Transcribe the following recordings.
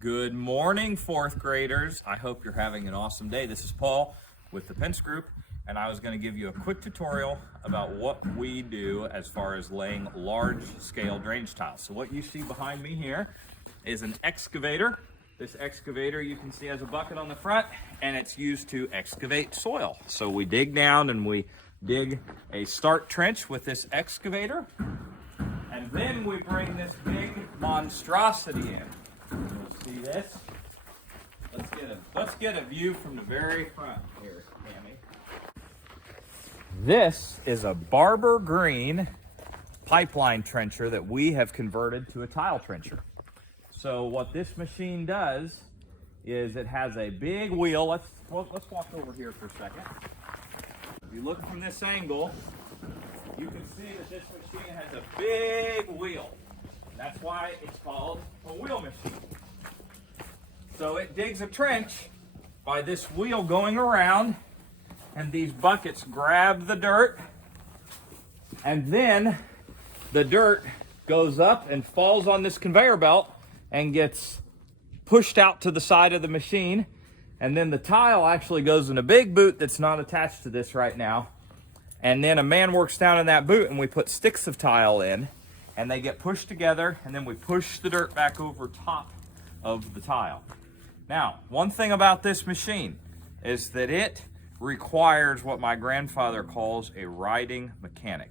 Good morning, fourth graders. I hope you're having an awesome day. This is Paul with the Pence Group, and I was going to give you a quick tutorial about what we do as far as laying large-scale drainage tiles. So what you see behind me here is an excavator. This excavator, you can see, has a bucket on the front, and it's used to excavate soil. So we dig down and we dig a start trench with this excavator, and then we bring this big monstrosity in. You'll see this. Let's get a view from the very front here, Tammy. This is a Barber Green pipeline trencher that we have converted to a tile trencher. So what this machine does is it has a big wheel. Let's walk over here for a second. If you look from this angle, you can see that this machine has a big wheel. That's why it's called a wheel machine. So it digs a trench by this wheel going around, and these buckets grab the dirt, and then the dirt goes up and falls on this conveyor belt and gets pushed out to the side of the machine, and then the tile actually goes in a big boot that's not attached to this right now, and then a man works down in that boot and we put sticks of tile in, and they get pushed together, and then we push the dirt back over top of the tile. Now, one thing about this machine is that it requires what my grandfather calls a riding mechanic,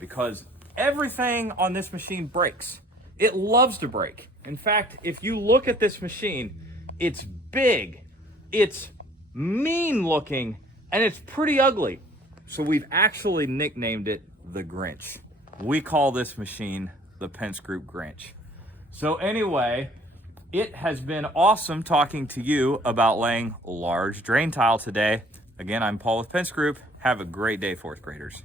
because everything on this machine breaks. It loves to break. In fact, if you look at this machine, it's big, it's mean looking, and it's pretty ugly. So we've actually nicknamed it the Grinch. We call this machine the Pence Group Grinch. So anyway, it has been awesome talking to you about laying large drain tile today. Again, I'm Paul with Pence Group. Have a great day, fourth graders.